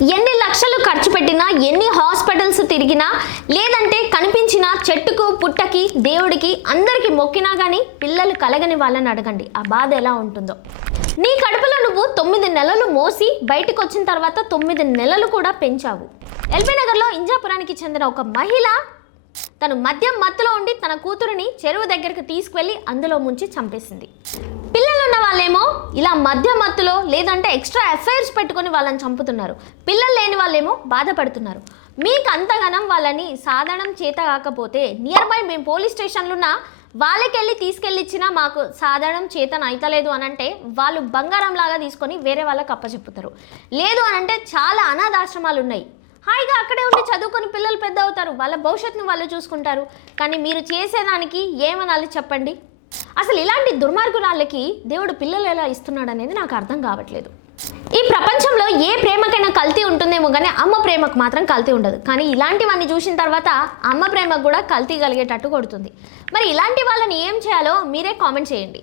ఎన్ని లక్షలు ఖర్చు పెట్టినా, ఎన్ని హాస్పిటల్స్ తిరిగినా, లేదంటే కనిపించిన చెట్టుకు పుట్టకి దేవుడికి అందరికి మొక్కినా కానీ పిల్లలు కలగని వాళ్ళని అడగండి ఆ బాధ ఎలా ఉంటుందో. నీ కడుపులో నువ్వు 9 నెలలు మోసి బయటకు వచ్చిన తర్వాత 9 నెలలు కూడా పెంచావు. ఎల్బీ నగర్లో ఇంజాపురానికి చెందిన ఒక మహిళ తను మద్యం మత్తులో ఉండి తన కూతురిని చెరువు దగ్గరికి తీసుకువెళ్ళి అందులో ముంచి చంపేసింది. పిల్లలు ఉన్న వాళ్ళేమో ఇలా మద్యం మత్తులో లేదంటే ఎక్స్ట్రా అఫైర్స్ పెట్టుకొని వాళ్ళని చంపుతున్నారు. పిల్లలు లేని వాళ్ళేమో బాధపడుతున్నారు. మీకు అంతగానం వాళ్ళని సాధనం చేత కాకపోతే నియర్ బై మేము పోలీస్ స్టేషన్లు ఉన్నా వాళ్ళకెళ్ళి తీసుకెళ్ళిచ్చినా మాకు సాధనం చేతన అయితలేదు అనంటే వాళ్ళు బంగారం లాగా తీసుకొని వేరే వాళ్ళకి అప్పచెప్పుతారు. లేదు అనంటే చాలా అనాథాశ్రమాలు ఉన్నాయి. హాయిగా అక్కడే ఉండి చదువుకొని పిల్లలు పెద్ద అవుతారు, వాళ్ళ భవిష్యత్తును వాళ్ళు చూసుకుంటారు. కానీ మీరు చేసేదానికి ఏమనాలి చెప్పండి? అసలు ఇలాంటి దుర్మార్గురాళ్ళకి దేవుడు పిల్లలు ఎలా ఇస్తున్నాడు అనేది నాకు అర్థం కావట్లేదు. ఈ ప్రపంచంలో ఏ ప్రేమకైనా కల్తీ ఉంటుందేమో కానీ అమ్మ ప్రేమకు మాత్రం కల్తీ ఉండదు. కానీ ఇలాంటివన్నీ చూసిన తర్వాత అమ్మ ప్రేమకు కూడా కల్తీ కలిగేటట్టు కొడుతుంది. మరి ఇలాంటి వాళ్ళని ఏం చేయాలో మీరే కామెంట్ చేయండి.